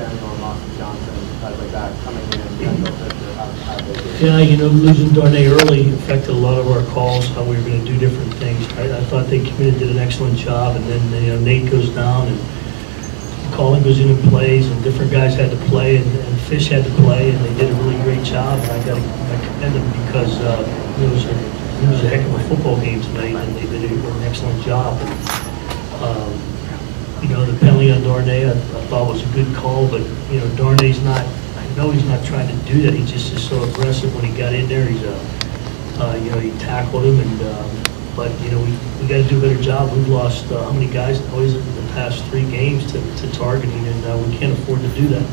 Samuel and Austin Johnson, guys like that coming in and how they did. Yeah, losing Darnay early affected a lot of our calls, how we were going to do different things. I thought they committed, did an excellent job, and then Nate goes down, and Colin goes in and plays, and different guys had to play, and Fish had to play, and they did a really great job. And I commend them because it was a heck of a football game tonight, and they did an excellent job. And, the penalty on Darnay I thought was a good call, but Darnay's not. I know he's not trying to do that. He just is so aggressive when he got in there. He's he tackled him, and but we got to do a better job. We've lost how many guys always in the past 3 games to targeting, and we can't afford to do that. It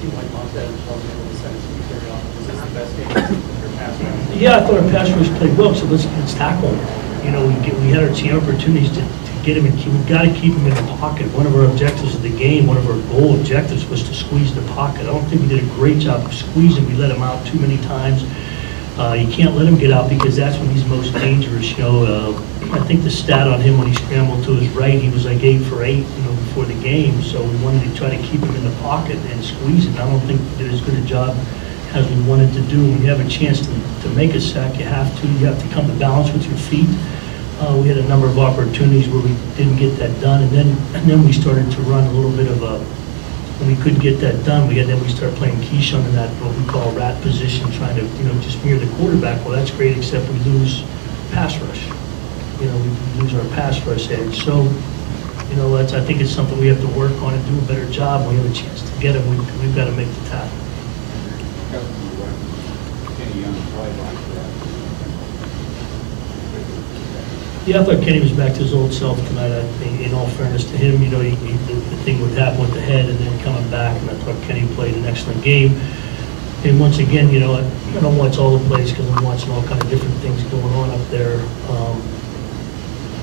seemed like Monstead wasn't able to send his team very often. Was this the best game of your pass rush? Yeah, I thought our pass rush played well, so let's tackle him. We had our opportunities to get him, and we've got to keep him in the pocket. One of our objectives of the game, one of our goal objectives was to squeeze the pocket. I don't think we did a great job of squeezing. We let him out too many times. You can't let him get out because that's when he's most dangerous. I think the stat on him when he scrambled to his right, he was like 8 for 8, before the game. So we wanted to try to keep him in the pocket and squeeze him. I don't think we did as good a job as we wanted to do. When you have a chance to make a sack, you have to come to balance with your feet. We had a number of opportunities where we didn't get that done, and then we started to run a little bit of a. When we couldn't get that done, then we started playing Keyshawn in that what we call rat position, trying to just mirror the quarterback. Well, that's great, except we lose pass rush. We lose our pass rush edge. So, I think it's something we have to work on and do a better job. When we have a chance to get him, we've got to make the tackle. Yeah, I thought Kenny was back to his old self tonight. In all fairness to him, the thing would happen with the head and then coming back, and I thought Kenny played an excellent game. And once again, I don't watch all the plays because I'm watching all kind of different things going on up there,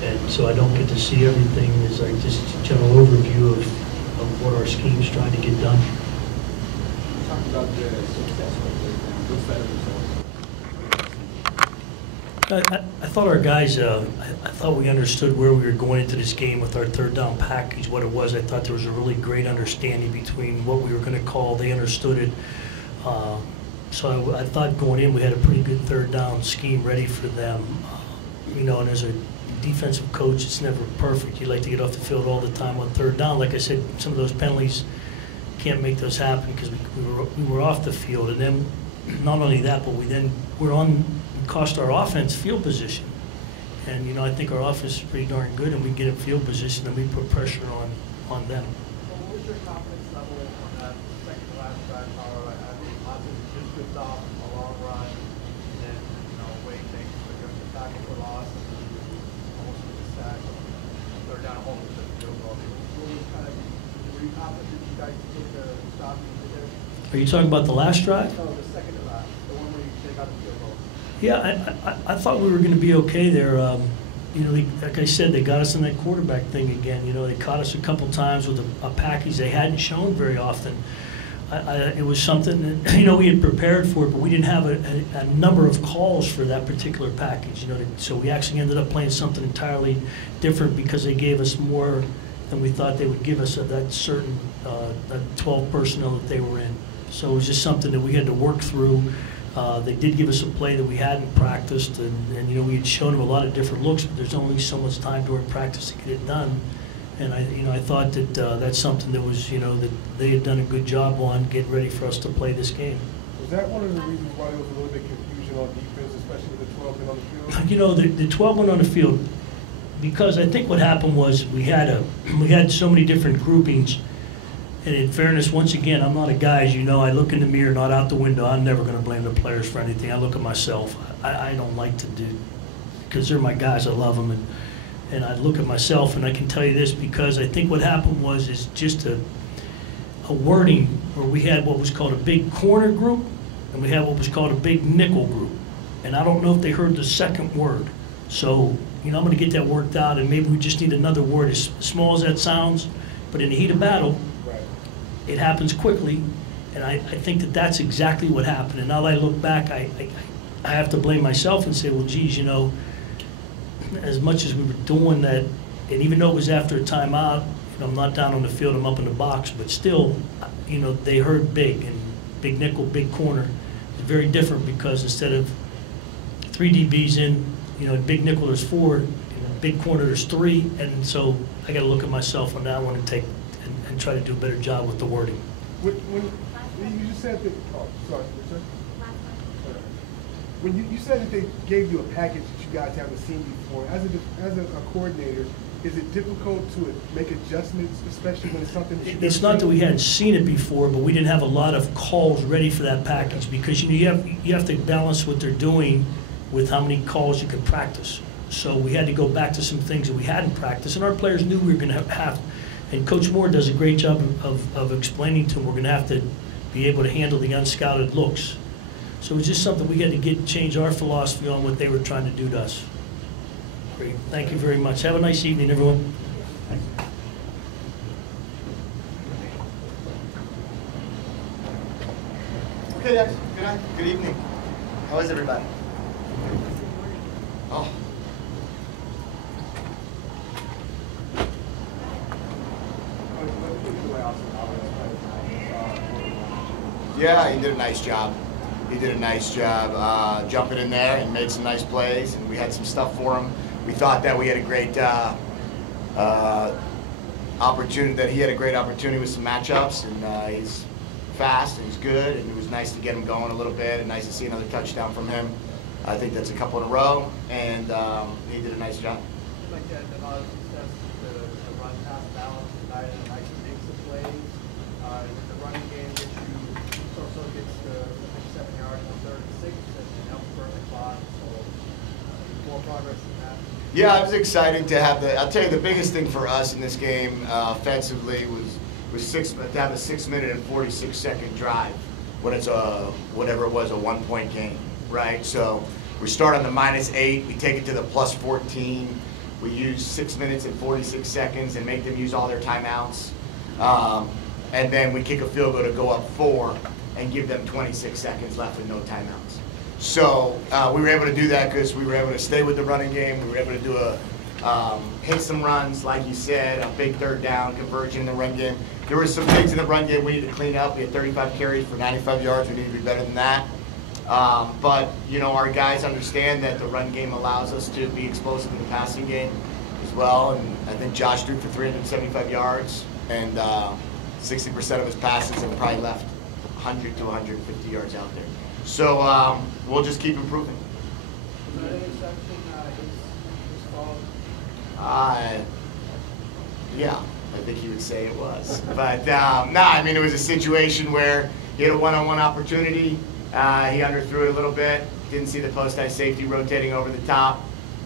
and so I don't get to see everything. It's like just a general overview of what our scheme's trying to get done. You talked about the success of the better results. I thought our guys, I thought we understood where we were going into this game with our third down package, what it was. I thought there was a really great understanding between what we were going to call. They understood it. So I thought going in we had a pretty good third down scheme ready for them. And as a defensive coach, it's never perfect. You like to get off the field all the time on third down. Like I said, some of those penalties can't make those happen because we were off the field. And then not only that, but we cost our offense field position. And I think our offense is pretty darn good, and we get in field position and we put pressure on them. What was your confidence level on that second to last drive, Colorado? I think Monson just good stop, a long run, and then Wade makes the tackle for loss, and almost with the sack, third down, almost with the field goal. Were you confident that you guys could take the stop you did there? Are you talking about the last drive? No, the second to last, the one where they got the field goal. Yeah, I thought we were going to be okay there. Like I said, they got us in that quarterback thing again. They caught us a couple times with a package they hadn't shown very often. It was something that, we had prepared for it, but we didn't have a number of calls for that particular package. So we actually ended up playing something entirely different because they gave us more than we thought they would give us of that certain that 12 personnel that they were in. So it was just something that we had to work through. They did give us a play that we hadn't practiced, and we had shown them a lot of different looks, but there's only so much time during practice to get it done. And I thought that that's something that was, that they had done a good job on getting ready for us to play this game. Was that one of the reasons why there was a little bit of confusion on defense, especially with the 12 men on the field? The 12 men on the field, because I think what happened was we had so many different groupings. And in fairness, once again, I'm not a guy, as you know, I look in the mirror, not out the window. I'm never going to blame the players for anything. I look at myself. I don't like to do, because they're my guys, I love them. And I look at myself, and I can tell you this, because I think what happened is just a wording where we had what was called a big corner group, and we had what was called a big nickel group. And I don't know if they heard the second word. So, I'm going to get that worked out, and maybe we just need another word, as small as that sounds, but in the heat of battle, it happens quickly, and I think that that's exactly what happened. And now that I look back, I have to blame myself and say, well, geez, as much as we were doing that, and even though it was after a timeout, I'm not down on the field, I'm up in the box, but still, they hurt big, and big nickel, big corner is very different because instead of 3 DBs in, big nickel there's 4, big corner there's 3, and so I got to look at myself on that one and try to do a better job with the wording. When you just said that, oh, sorry, sir. When you said that they gave you a package that you guys haven't seen before, as a coordinator, is it difficult to make adjustments, especially when it's something that you've It's never not that seen? we hadn't seen it before, but we didn't have a lot of calls ready for that package because you have to balance what they're doing with how many calls you can practice. So we had to go back to some things that we hadn't practiced, and our players knew we were going to have. And Coach Moore does a great job of explaining to them we're going to have to be able to handle the unscouted looks. So it was just something we had to change our philosophy on what they were trying to do to us. Great. Thank you very much. Have a nice evening, everyone. Okay, guys. Good night. Good evening. How is everybody? Oh. Yeah, he did a nice job. He did a nice job jumping in there and made some nice plays, and we had some stuff for him. We thought that we had a great opportunity, that he had a great opportunity with some matchups, and he's fast and he's good, and it was nice to get him going a little bit and nice to see another touchdown from him. I think that's a couple in a row, and he did a nice job. Like that, a lot of success with the run pass balance tonight, and like mix of plays. The running game gets you so gets the 7 yards on 3rd and 6, and helps burn the clock. So more progress than that. Yeah, it was exciting to have I'll tell you, the biggest thing for us in this game offensively was to have a 6-minute and 46-second drive when it's whatever it was, a 1-point game, right? So we start on the -8, we take it to the +14. We use 6 minutes and 46 seconds and make them use all their timeouts. And then we kick a field goal to go up 4 and give them 26 seconds left with no timeouts. So we were able to do that because we were able to stay with the running game. We were able to do hit some runs, like you said, a big 3rd down conversion in the run game. There were some things in the run game we needed to clean up. We had 35 carries for 95 yards. We need to be better than that. But, our guys understand that the run game allows us to be explosive in the passing game as well. And I think Josh threw for 375 yards, and 60% of his passes have probably left 100 to 150 yards out there. So we'll just keep improving. Was there any interception his fault? Yeah, I think he would say it was. But I mean, it was a situation where he had a one-on-one opportunity. He underthrew it a little bit. Didn't see the post-high safety rotating over the top.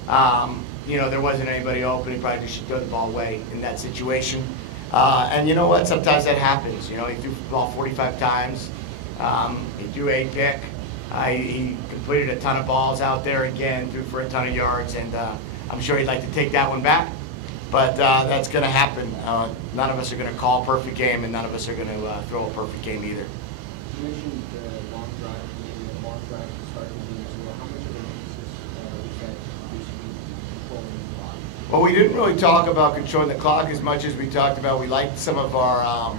There wasn't anybody open. He probably just should throw the ball away in that situation. And you know what? Sometimes that happens. He threw the ball 45 times. He threw a pick. He completed a ton of balls out there again, threw for a ton of yards, and I'm sure he'd like to take that one back. But that's going to happen. None of us are going to call a perfect game, and none of us are going to throw a perfect game either. You mentioned the long drive, the long drive to start the game as well. How much of an emphasis was that controlling the clock? Well, we didn't really talk about controlling the clock as much as we talked about we liked some of our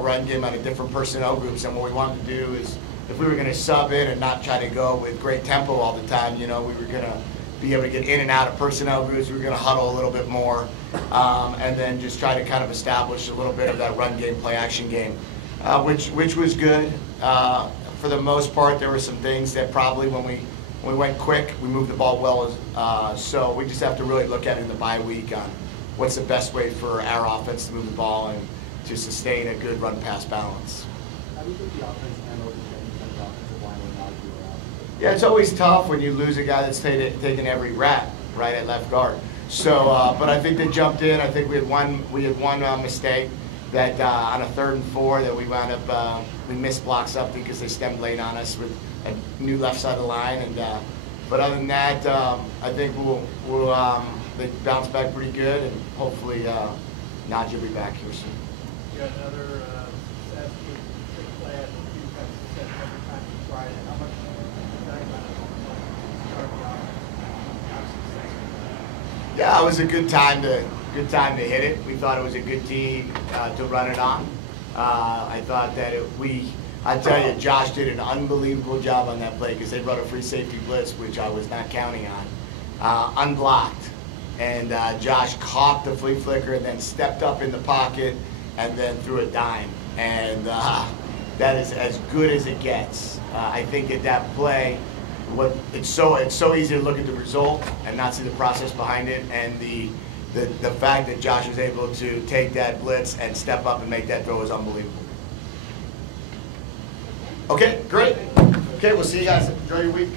run game out of different personnel groups, and what we wanted to do is if we were going to sub in and not try to go with great tempo all the time, we were going to be able to get in and out of personnel groups. We were going to huddle a little bit more, and then just try to kind of establish a little bit of that run game, play action game, which was good. For the most part, there were some things that probably when we went quick, we moved the ball well. So we just have to really look at it in the bye week on what's the best way for our offense to move the ball and to sustain a good run-pass balance. How do you think the offense handled the offensive line when Najee were out? Yeah, it's always tough when you lose a guy that's taken every rap right at left guard. So, but I think they jumped in. I think we had one mistake that on a 3rd and 4 that we wound up we missed blocks up because they stemmed late on us with a new left side of the line. And but other than that, I think they bounce back pretty good, and hopefully Najee will be back here soon. You had another success with big play. I think you've had success every time you tried it. How much does that kind of start the offense? Have success with that? Yeah, it was a good time to good time to hit it. We thought it was a good team to run it on. I thought that I tell you, Josh did an unbelievable job on that play because they brought a free safety blitz, which I was not counting on, unblocked. And Josh caught the flea flicker and then stepped up in the pocket and then threw a dime. And that is as good as it gets. I think at that play, it's so easy to look at the result and not see the process behind it. And the fact that Josh was able to take that blitz and step up and make that throw is unbelievable. Okay, great. Okay, we'll see you guys. Enjoy your week.